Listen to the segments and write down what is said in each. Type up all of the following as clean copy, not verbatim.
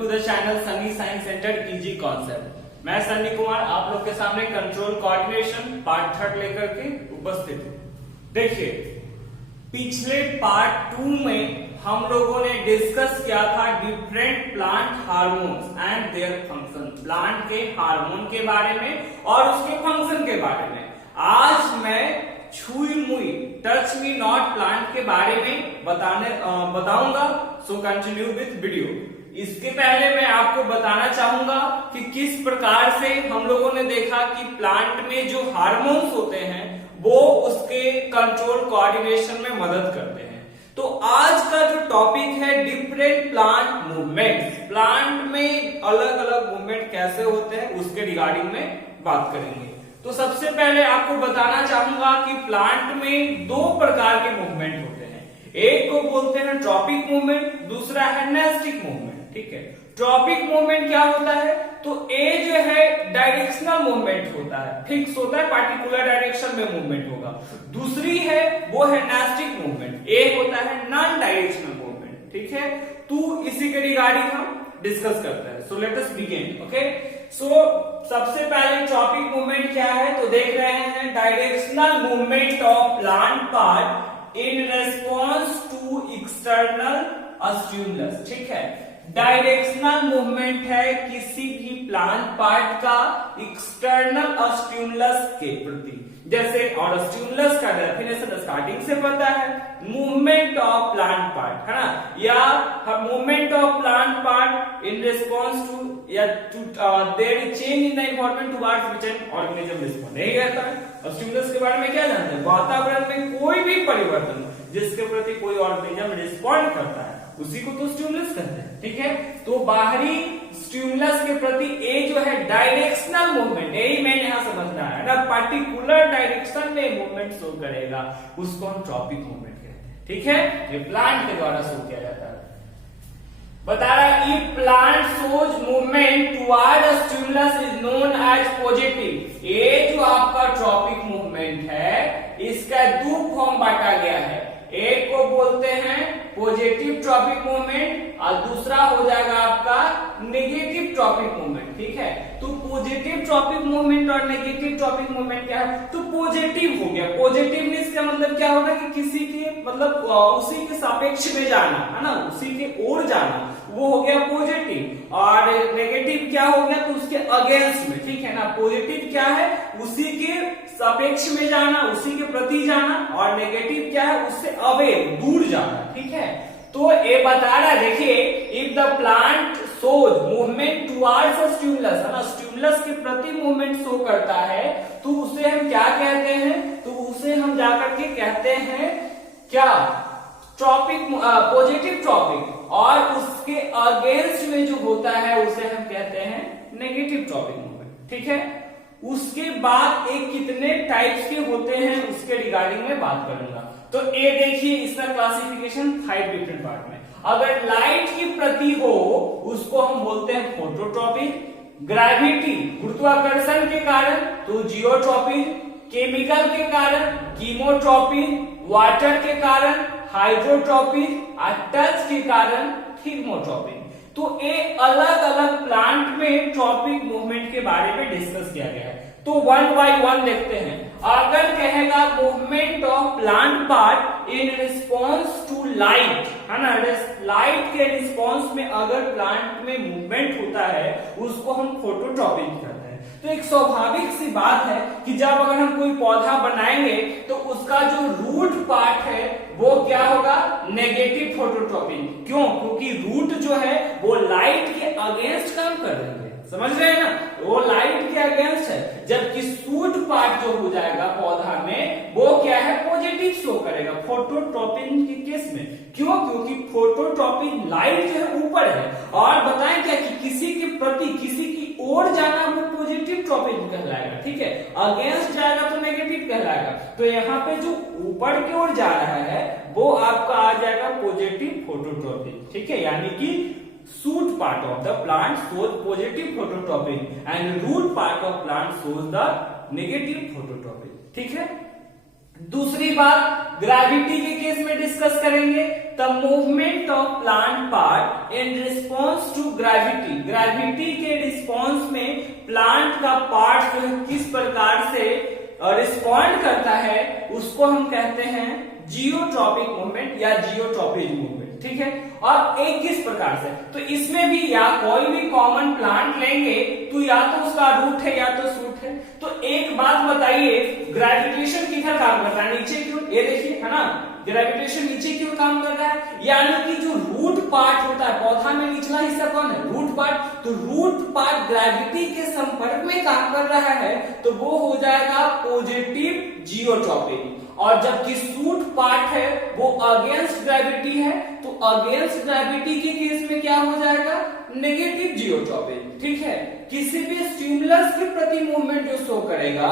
To the channel Sunny science centre easy concept. मैं सन्नी कुमार आप लोग के सामने कंट्रोल कोऑर्डिनेशन पार्ट 3 लेकर के उपस्थित हूँ। देखिए, पिछले पार्ट 2 में हम लोगों ने डिस्कस किया था different plant hormones and their function, plant के हार्मोन के बारे में और उसके फंक्शन के बारे में। आज मैं छुई मुई टच मी नॉट प्लांट के बारे में बताऊंगा। So continue with video. इसके पहले मैं आपको बताना चाहूंगा कि किस प्रकार से हम लोगों ने देखा कि प्लांट में जो हार्मोन्स होते हैं वो उसके कंट्रोल कोऑर्डिनेशन में मदद करते हैं। तो आज का जो टॉपिक है डिफरेंट प्लांट मूवमेंट्स, प्लांट में अलग अलग मूवमेंट कैसे होते हैं उसके रिगार्डिंग में बात करेंगे। तो सबसे पहले आपको बताना चाहूंगा कि प्लांट में दो प्रकार के मूवमेंट होते हैं। एक को बोलते हैं ट्रॉपिक मूवमेंट, दूसरा है नेस्टिक मूवमेंट। ठीक है, ट्रॉपिक मूवमेंट क्या होता है? तो ए जो है डायरेक्शनल मूवमेंट होता है, फिक्स होता है, पार्टिकुलर डायरेक्शन में मूवमेंट होगा। दूसरी है वो है नेस्टिक मूवमेंट, ए होता है नॉन डायरेक्शनल मूवमेंट। ठीक है, तो इसी के रिगार्डिंग हम डिस्कस करते हैं। So let us begin. Okay, so सबसे पहले ट्रॉपिक मूवमेंट क्या है? तो देख रहे हैं directional movement of plant part in response to external stimulus. ठीक है, डायरेक्शनल मूवमेंट है किसी भी प्लांट पार्ट का एक्सटर्नल स्टिमुलस के प्रति। जैसे, और स्टिमुलस का डेफिनेशन स्टार्टिंग से पता है, मूवमेंट ऑफ प्लांट पार्ट, है ना, या movement of plant part in response to या to their change in the environment towards which an organism respond. नहीं कहता है। स्टिमुलस के बारे में क्या जानते हैं? वातावरण में कोई भी परिवर्तन जिसके प्रति कोई ऑर्गेनिज्म रिस्पॉन्ड करता है उसी को तो स्टिमुलस कहते हैं। ठीक है, तो बाहरी स्टिमुलस के प्रति ए जो है डायरेक्शनल मूवमेंट, यही मैंने यहां समझना है ना, पर्टिकुलर डायरेक्शन में मूवमेंट शो करेगा, उसको हम ट्रॉपिक मूवमेंट कहते हैं। ठीक है, ये प्लांट के द्वारा शो किया जाता है। बता रहा है if plant shows movement toward a stimulus is known as positive. ये जो आपका ट्रॉपिक मूवमेंट है इसका दो फॉर्म बांटा गया है। एक को बोलते हैं पॉजिटिव ट्रॉपिक मूवमेंट और दूसरा हो जाएगा आपका नेगेटिव ट्रॉपिक मूवमेंट। ठीक है, तो पॉजिटिव ट्रॉपिक मूवमेंट और नेगेटिव ट्रॉपिक मूवमेंट क्या है? तो पॉजिटिव हो गया, पॉजिटिवनेस का मतलब क्या होगा कि किसी के मतलब उसी के सापेक्ष में जाना, है ना, उसी के ओर जाना, वो हो गया पॉजिटिव। और नेगेटिव क्या हो गया? तो उसके अगेंस्ट में। ठीक है ना, पॉजिटिव क्या है? उसी के सापेक्ष में जाना, उसी के प्रति जाना, और नेगेटिव क्या है? उससे अवे, दूर जाना। ठीक है, तो ये बता रहा है, देखिए, if the plant shows movement towards a stimulus, है ना, स्टिमुलस के प्रति मूवमेंट शो करता है, तो उसे हम क्या कहते हैं? तो उसे हम जाकर के कहते हैं क्या? Tropic, positive tropic. और उसके अगेंस्ट में जो होता है उसे हम कहते हैं नेगेटिव ट्रॉपिक मूवमेंट। ठीक है, उसके बाद एक कितने टाइप्स के होते हैं उसके रिगार्डिंग में बात करूंगा। तो ये देखिए, इसका क्लासिफिकेशन 5 डिफरेंट पार्ट में। अगर लाइट की प्रति हो उसको हम बोलते हैं फोटोट्रॉपिक, ग्रेविटी गुरुत्वाकर्षण के कारण तो जियोट्रॉपिक, केमिकल के कारण कीमोट्रॉपिक, वाटर के कारण हाइड्रोट्रॉपिक और टच के कारण थर्मोट्रॉपिक। तो ये अलग अलग प्लांट में ट्रॉपिक मूवमेंट के बारे में डिस्कस किया गया है। तो वन बाय वन देखते हैं। अगर कहेगा movement of plant part in response to light, है ना, लाइट के रिस्पॉन्स में अगर प्लांट में मूवमेंट होता है उसको हम फोटोट्रॉपिक कहते हैं। तो एक स्वाभाविक सी बात है कि जब अगर हम कोई पौधा बनाएंगे तो उसका जो रूट पार्ट है वो क्या होगा? Negative phototropic. क्यों? क्योंकि रूट जो है वो लाइट के अगेंस्ट काम कर रहे हैं। समझ रहे हैं ना, वो लाइट के अगेंस्ट है। जबकि शूट पार्ट जो हो जाएगा पौधा में वो क्या है? पॉजिटिव शो करेगा फोटोट्रॉपिक के केस में। क्यों? क्योंकि फोटोट्रॉपिक लाइट जो है ऊपर है। और बताएं क्या कि किसी के प्रति, किसी की ओर जाना वो पॉजिटिव ट्रॉपिक कहलाएगा। ठीक है, अगेंस्ट जाएगा तो नेगेटिव कहलाएगा। तो यहाँ पे जो ऊपर की ओर जा रहा है वो आपका आ जाएगा पॉजिटिव फोटोट्रॉपिक। ठीक है, यानी कि shoot part of the plant shows positive phototropic and root part of plant shows the negative phototropic। ठीक है, दूसरी बात ग्रेविटी के केस में डिस्कस करेंगे, the movement of plant part in response to gravity. Gravity के रिस्पॉन्स में plant का पार्ट जो है किस प्रकार से रिस्पॉन्ड करता है उसको हम कहते हैं जियोट्रॉपिक मूवमेंट या जियोट्रॉपिक मूवमेंट, ठीक है। और एक किस प्रकार से, तो इसमें भी या कोई भी कॉमन प्लांट लेंगे तो या तो उसका रूट है या तो शूट है। तो एक बात बताइए, ग्रेविटेशन किधर काम कर रहा है, नीचे की ओर, ये देखिए है ना, ग्रेविटेशन नीचे की ओर काम कर रहा है, यानी कि जो रूट पार्ट होता है पौधा में निचला हिस्सा कौन है, रूट पार्ट। तो रूट पार्ट ग्रेविटी के संपर्क में काम कर रहा है तो वो हो जाएगा पॉजिटिव जियोट्रॉपिक, और जबकि शूट पार्ट है वो अगेंस्ट ग्रेविटी है तो अगेंस्ट ग्रेविटी के केस में क्या हो जाएगा, नेगेटिव जियोट्रॉपिक, ठीक है। किसी भी स्टिमुलस के प्रति मूवमेंट जो शो करेगा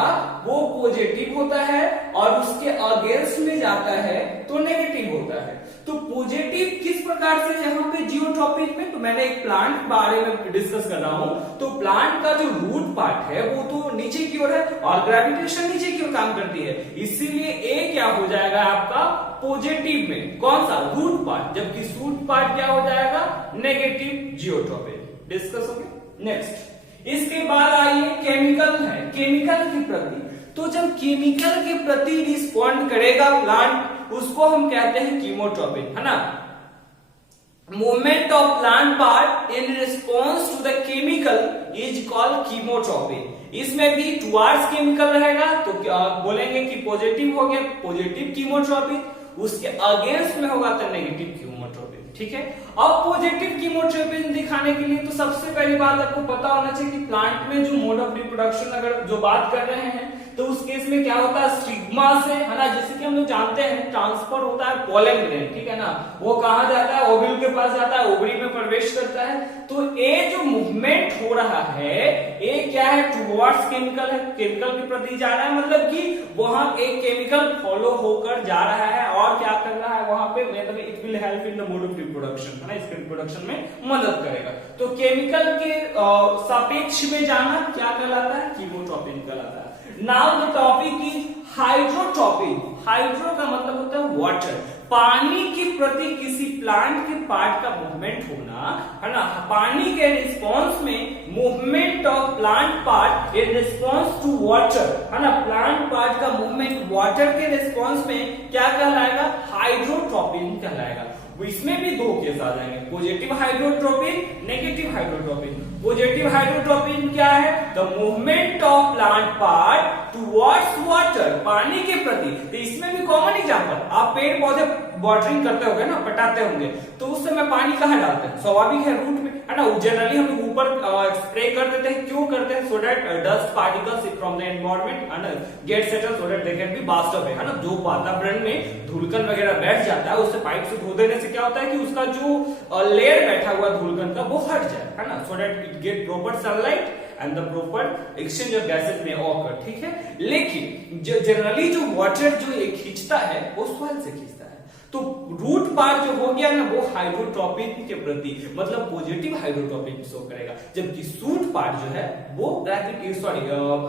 वो पॉजिटिव होता है और उसके अगेंस्ट में जाता है तो नेगेटिव होता है। तो पॉजिटिव किस प्रकार से यहाँ पे जियोट्रॉपिक में, तो मैंने एक प्लांट बारे में डिस्कस कर रहा हूं, तो प्लांट का जो रूट पार्ट है वो तो नीचे की ओर है और ग्रेविटेशन नीचे की ओर काम करती है, इसीलिए ए क्या हो जाएगा आपका पॉजिटिव में, कौन सा, रूट पार्ट, जबकि शूट पार्ट क्या हो जाएगा, नेगेटिव जियोट्रॉपिक। डिस्कस हो गया। नेक्स्ट इसके बाद आइए केमिकल है, केमिकल के प्रति। तो जब केमिकल के प्रति रिस्पॉन्ड करेगा प्लांट उसको हम कहते हैं कीमोट्रॉपिक, है ना। Movement of plant part in response to the chemical is called chemotropic. इसमें भी टुवार्ड्स केमिकल रहेगा तो क्या बोलेंगे कि पॉजिटिव हो गया पॉजिटिव कीमोट्रॉपिक, उसके अगेंस्ट में होगा तो नेगेटिव कीमोट्रॉपिक, ठीक है। अब पॉजिटिव कीमोट्रॉपिक दिखाने के लिए तो सबसे पहली बात आपको पता होना चाहिए कि प्लांट में जो मोड ऑफ रिप्रोडक्शन अगर जो बात कर रहे हैं तो उस केस में क्या होता है, स्टिग्मा से, है ना, जैसे कि हम लोग जानते हैं ट्रांसफर होता है पोलन ग्रेन, ठीक है ना, वो कहां जाता है, ओव्यूल के पास जाता है, ओवरी में प्रवेश करता है। तो ये जो मूवमेंट हो रहा है ये क्या है, टुवर्ड्स केमिकल है, केमिकल के प्रति जा रहा है, मतलब कि वहां एक केमिकल फॉलो होकर जा रहा है और क्या कर रहा है वहां पे, मतलब it will help in the mode of reproduction, है ना, इसके रिप्रोडक्शन में मदद करेगा। तो केमिकल के सापेक्ष में जाना क्या कहलाता है, कीमोट्रॉपिक कहलाता है। Now the topic is hydrotropic. Hydro का मतलब होता है वाटर, पानी के प्रति किसी प्लांट के पार्ट का मूवमेंट होना, है ना, पानी के रिस्पॉन्स में movement of plant part in response to water, है ना, प्लांट पार्ट का मूवमेंट वाटर के रिस्पॉन्स में क्या कहलाएगा, हाइड्रोट्रॉपिक कहलाएगा। इसमें भी दो केस आ जाएंगे, पॉजिटिव हाइड्रोट्रोपिन, नेगेटिव हाइड्रोट्रोपिन। पॉजिटिव हाइड्रोट्रोपिन क्या है, the movement of plant part towards water, पानी के प्रति। तो इसमें भी कॉमन एग्जांपल, आप पेड़ पौधे वाटरिंग करते होंगे ना, पटाते होंगे, तो उस समय पानी कहाँ डालते हैं, स्वाभाविक है रूट में, है ना। जनरली हम ऊपर स्प्रे कर देते हैं, क्यों करते हैं, so that dust particles from the environment and get settle, so that they can be bast away, है ना। जो वातावरण में धूलकण वगैरह बैठ जाता है उससे पाइप से धो देने से क्या होता है कि उसका जो लेयर बैठा हुआ धूलकण का वो हट जाए, है ना, so that it get proper sunlight and the proper exchange of gases में ऑकर, ठीक है। लेकिन जो जनरली जो वाटर जो एक खींचता है वो सॉइल से खींचता है, तो रूट पार्ट जो हो गया ना वो हाइड्रोट्रोपिक के प्रति, मतलब पॉजिटिव हाइड्रोट्रोपिक शो करेगा, जबकि शूट पार्ट जो है वो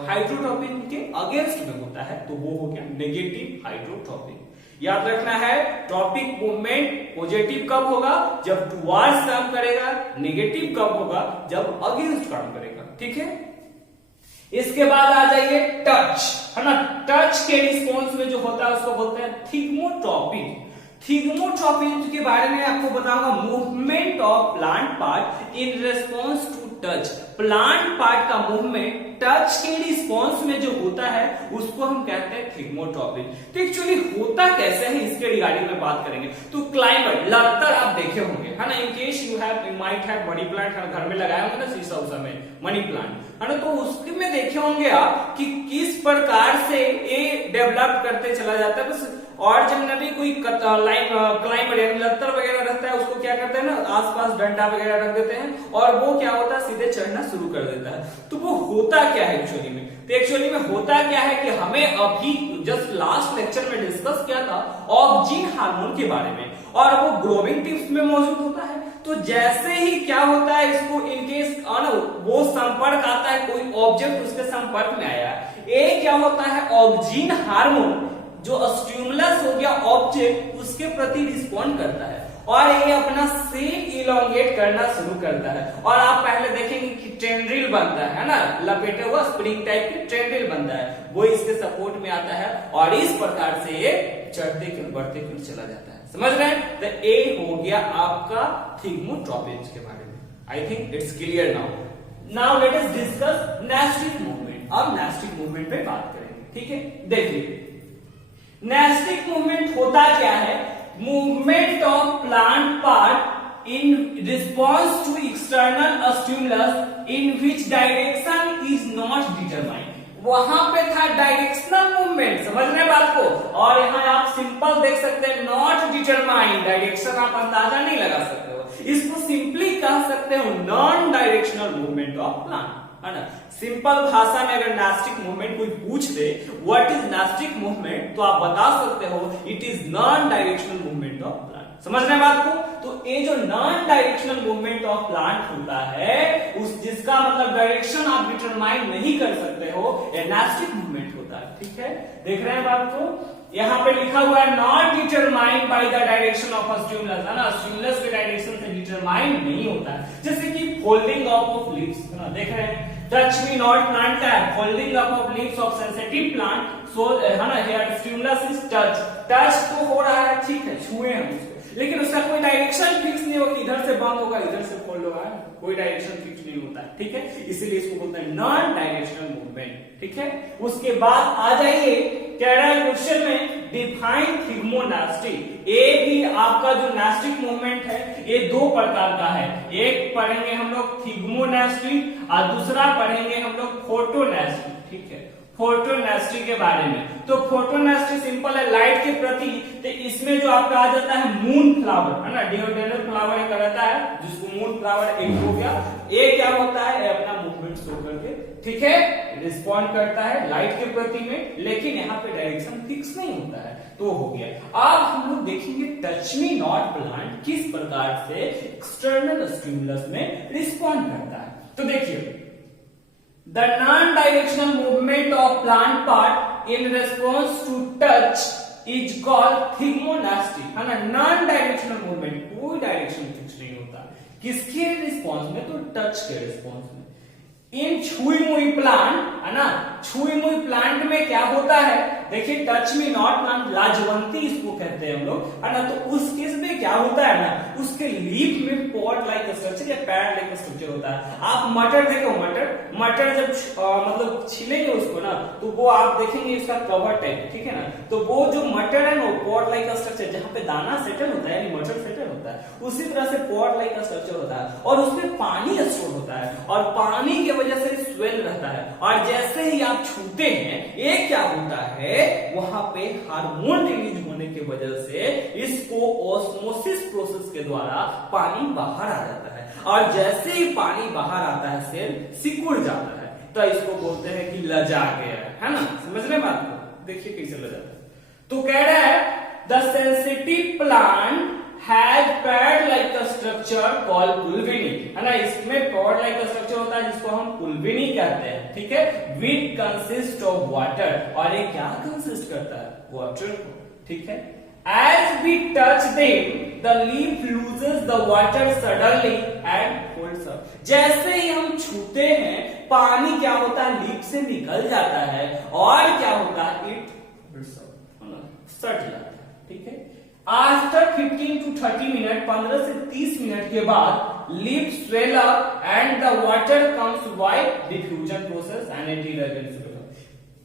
हाइड्रोट्रोपिक के अगेंस्ट में होता है, तो वो हो गया नेगेटिव हाइड्रोट्रोपिक। याद रखना है, टॉपिक मूवमेंट पॉजिटिव कब होगा, जब टुवर्ड्स काम करेगा, नेगेटिव कब होगा, जब अगेंस्ट काम करेगा, ठीक है। इसके बाद आ जाइए टच, है ना। टच के रिस्पॉन्स में जो होता है उसको बोलते हैं थिग्मोट्रोपिक। थिग्मोट्रोपिक के बारे में आपको बताऊंगा, movement of plant part in response to touch. Plant part का मूवमेंट टच के रिस्पॉन्स में जो होता है उसको हम कहते हैं थिग्मोट्रोपिक। तो एक्चुअली होता कैसे है इसके रिगार्डिंग में बात करेंगे। तो क्लाइमेट, लतर आप देखे होंगे, है ना, in case you might have money plant, घर में लगाया होंगे ना शीशा उसा में मनी प्लांट, है ना, तो उसके में देखे होंगे आप कि किस प्रकार से ये डेवलप करते चला जाता है। बस और जनरली कोई क्लाइमेट लतर वगैरह रहता है उसको क्या करते हैं ना, आसपास डंडा वगैरह रख देते हैं और वो क्या होता है सीधे चढ़ना शुरू कर देता है। तो वो होता क्या है एक्चुअली में, तो एक्चुअली में होता क्या है कि हमें अभी जस्ट लास्ट लेक्चर में डिस्कस किया था ऑक्सिन हार्मोन के बारे में, और वो ग्रोविंग टिप्स में मौजूद होता है। तो जैसे ही क्या होता है, इसको इनकेस वो संपर्क आता है, कोई ऑब्जेक्ट उसके संपर्क में आया, ये क्या होता है, ऑक्सिन हार्मोन जो स्टिमुलस हो गया ऑब्जेक्ट उसके प्रति रिस्पॉन्ड करता है और ये अपना सेल इलोंगेट करना शुरू करता है। और आप पहले देखेंगे कि टेंड्रिल बनता है ना, लपेटे हुआ स्प्रिंग टाइप की टेंड्रिल बनता है, वो इसके सपोर्ट में आता है और इस प्रकार से ये चढ़ते क्यों बढ़ते क्यों चला जाता है। समझ रहे हैं? तो ए हो गया आपका थिग्मोट्रोपिज के बारे में। I think it's clear now. Now let us discuss nastic movement. अब नेस्टिक मूवमेंट पे बात करेंगे, ठीक है। देखिए नेस्टिक मूवमेंट होता क्या है, movement of plant part in response to external stimulus in which direction is not determined. वहां पे था डायरेक्शनल मूवमेंट, समझ रहे हैं बात को, और यहाँ आप सिंपल देख सकते हैं नॉट डिटरमाइंड, डायरेक्शन आप अंदाजा नहीं लगा सकते हो, इसको सिंपली कह सकते हो non directional movement of plant, है ना। सिंपल भाषा में अगर नेस्टिक मूवमेंट कोई पूछ दे व्हाट इज नेस्टिक मूवमेंट, तो आप बता सकते हो it is non directional movement of plant. समझ रहे हैं बात को? तो ये जो non directional movement of plant होता है उस जिसका मतलब डायरेक्शन आप डिटरमाइन नहीं कर सकते हो, ये नेस्टिक मूवमेंट होता है, ठीक है। देख रहे हैं बात को? यहाँ पे लिखा हुआ है not determined by the direction of stimulus, है ना, स्टिमुलस के डायरेक्शन से डिटरमाइंड नहीं होता है। जैसे कि फोल्डिंग अप ऑफ लीव्स, है ना, देख रहे हैं टच मी नॉट प्लांट का है, folding up of leaves of sensitive plant, so है ना here stimulus is touch, touch तो हो रहा है, ठीक है, छुए हम उसको, लेकिन उसका कोई डायरेक्शन फिक्स नहीं होगा, इधर से बंद होगा इधर से फोल्ड होगा, कोई डायरेक्शन फिक्स नहीं होता है, ठीक है। इसीलिए इसको बोलते हैं नॉन डायरेक्शनल मूवमेंट, ठीक है। उसके बाद आ जाइए कह रहा है क्वेश्चन में डिफाइन थिग्मोनेस्टी। ये भी आपका जो नेस्टिक मूवमेंट है ये दो प्रकार का है, एक पढ़ेंगे हम लोग थिग्मोनेस्टी और दूसरा पढ़ेंगे हम लोग फोटोनेस्टी, ठीक है, फोटोनेस्टी के बारे में। तो फोटोनेस्टी सिंपल है लाइट के प्रति, तो इसमें जो आपका आ जाता है मून फ्लावर, है ना, डिओडेनल फ्लावर एक रहता है जिसको मून फ्लावर एक हो गया, ये क्या होता है, ये अपना मूवमेंट शो करके, ठीक है, रिस्पॉन्ड करता है लाइट के प्रति में, लेकिन यहाँ पे डायरेक्शन फिक्स नहीं होता है, तो हो गया। अब हम लोग देखेंगे टच मी नॉट प्लांट किस प्रकार से एक्सटर्नल स्टिमुलस में रिस्पॉन्ड करता है। तो देखिए the non-directional movement of plant part in response to touch is called thigmonasty, है ना। non-directional movement, कोई डायरेक्शन फिक्स नहीं होता किसके रिस्पॉन्स में, तो टच के रिस्पॉन्स में। इन छुई मुई प्लांट, है ना, छुई मुई प्लांट में क्या होता है, देखिए टच मी नॉट प्लांट, लाजवंती इसको कहते हैं हम लोग, है ना। तो उस केस में क्या होता है ना, उसके लीफ में पॉड लाइक स्ट्रक्चर या पैड लाइक स्ट्रक्चर होता है। आप मटर देखो, मटर जब मतलब छिलेंगे उसको ना, तो वो आप देखेंगे इसका कवर टाइप, ठीक है ना। तो वो जो मटर है ना, पॉड लाइक स्ट्रक्चर, जहां पे दाना सेटल होता है यानी मटर सेटल होता है, उसी तरह से पॉड लाइक स्ट्रक्चर होता है और उसमें पानी स्टोर होता है और पानी के वजह से स्वेल रहता है, और जैसे ही आप छूते हैं ये क्या होता है, वहां पे हार्मोन रिलीज होने की वजह से इसको ऑस्मोसिस प्रोसेस के द्वारा पानी बाहर आ जाता है, और जैसे ही पानी बाहर आता है सेल सिकुड़ जाता है, तो इसको बोलते हैं कि लजा गया है ना। समझ रहे बात को? देखिए कैसे लजा है। तो कह रहा है the sensitive plant has pad like structure called pulvini, है ना, इसमें पैड लाइक स्ट्रक्चर होता है जिसको हम पुल्विनी कहते हैं, ठीक है। विच कंसिस्ट ऑफ वाटर, और ये क्या कंसिस्ट करता है, वाटर को, ठीक है। As we touch them the leaf loses the water suddenly and folds up. जैसे ही हम छूते हैं पानी क्या होता है, लीफ से निकल जाता है और क्या होता है, इट फोल्ड्स अप, है ना, सट जाता है, ठीक है। आफ्टर 15 to 30 मिनट, 15 से 30 मिनट के बाद leaf swell up and the water comes by diffusion process and it is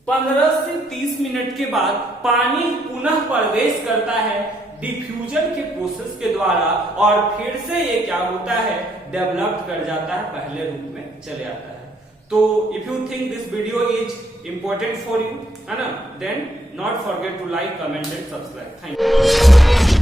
15 से 30 मिनट के बाद पानी पुनः प्रवेश करता है डिफ्यूजन के प्रोसेस के द्वारा, और फिर से ये क्या होता है, डेवलप कर जाता है, पहले रूप में चले आता है। तो if you think this video is important for you, है ना, then not forget to like, comment and subscribe. Thank you.